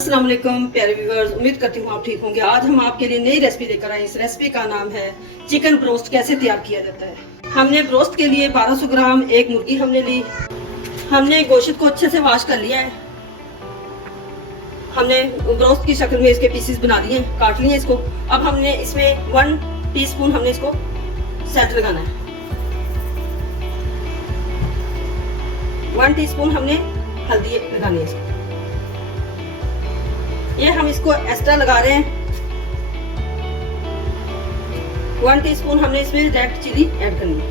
अस्सलाम वालेकुम प्यारे व्यूअर्स, उम्मीद करती हूँ आप ठीक होंगे। आज हम आपके लिए नई रेसिपी लेकर आए। इस रेसिपी का नाम है चिकन ब्रोस्ट। कैसे तैयार किया जाता है। हमने ब्रोस्ट के लिए 1200 ग्राम एक मुर्गी हमने ली। हमने गोश्त को अच्छे से वॉश कर लिया है। हमने ब्रोस्ट की शक्ल में इसके पीसेस बना लिए, काट लिए इसको। अब हमने इसमें 1 टीस्पून हमने इसको सेट लगाना है। 1 टीस्पून हमने हल्दी लगानी है इसको। ये हम इसको एक्स्ट्रा लगा रहे हैं। 1 टीस्पून हमने इसमें रेड चिली ऐड करनी है।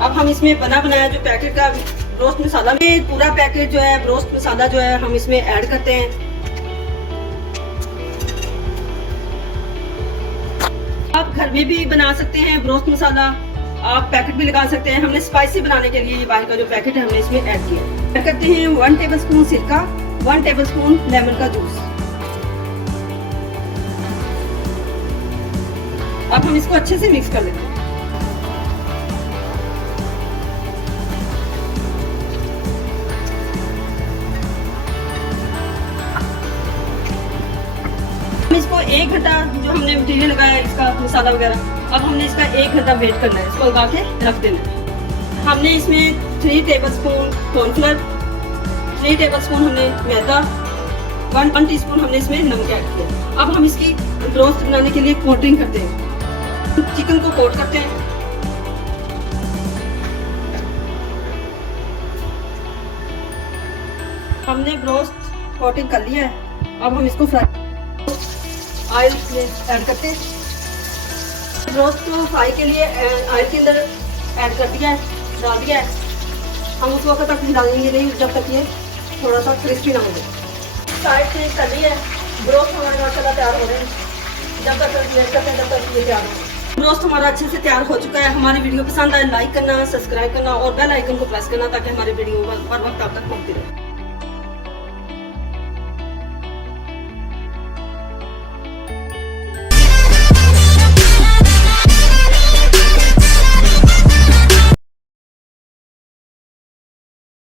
अब हम इसमें बना बनाया जो पैकेट का ब्रोस्ट मसाला, में पूरा पैकेट जो है ब्रोस्ट मसाला जो है हम इसमें ऐड करते हैं। आप घर में भी बना सकते हैं ब्रोस्ट मसाला, आप पैकेट भी लगा सकते हैं। हमने स्पाइसी बनाने के लिए ये बाहर का जो पैकेट है हमने इसमें ऐड किया। ऐड करते हैं 1 टेबलस्पून सिरका, 1 टेबलस्पून लेमन का जूस। अब हम इसको अच्छे से मिक्स कर लेते हैं। हम इसको 1 घंटा जो हमने मटीरियल लगाया इसका मसाला वगैरह, अब हमने इसका 1 घंटा वेट करना है। इसको लगा के रख देना है। हमने इसमें 3 टेबलस्पून कॉर्नफ्लोर, 3 टेबलस्पून हमने मैदा, 1 टीस्पून हमने इसमें नमक ऐड किया। अब हम इसकी ब्रोस्ट बनाने के लिए कोटिंग करते हैं। चिकन को कोट करते हैं। हमने ब्रोस्ट कोटिंग कर लिया है। अब हम इसको फ्राई ऑयल में ऐड करते हैं। ब्रोस्ट को फ्राई के लिए ऑयल के अंदर ऐड कर दिया है, डाल दिया है। हम उस वक्त तक डालेंगे नहीं जब तक ये थोड़ा सा क्रिस्पी ना हो जाए। साइड चेंज कर लिया है। ब्रोस्ट हमारे माशाल्लाह तैयार हो रहे हैं। जब तक वेट करते हैं तब तक ये तैयार हो। ब्रोस्ट हमारा अच्छे से तैयार हो चुका है। हमारी वीडियो पसंद आए लाइक करना, सब्सक्राइब करना और बेल आइकन को प्रेस करना ताकि हमारी वीडियो हर वक्त आप तक पहुंचती रहे।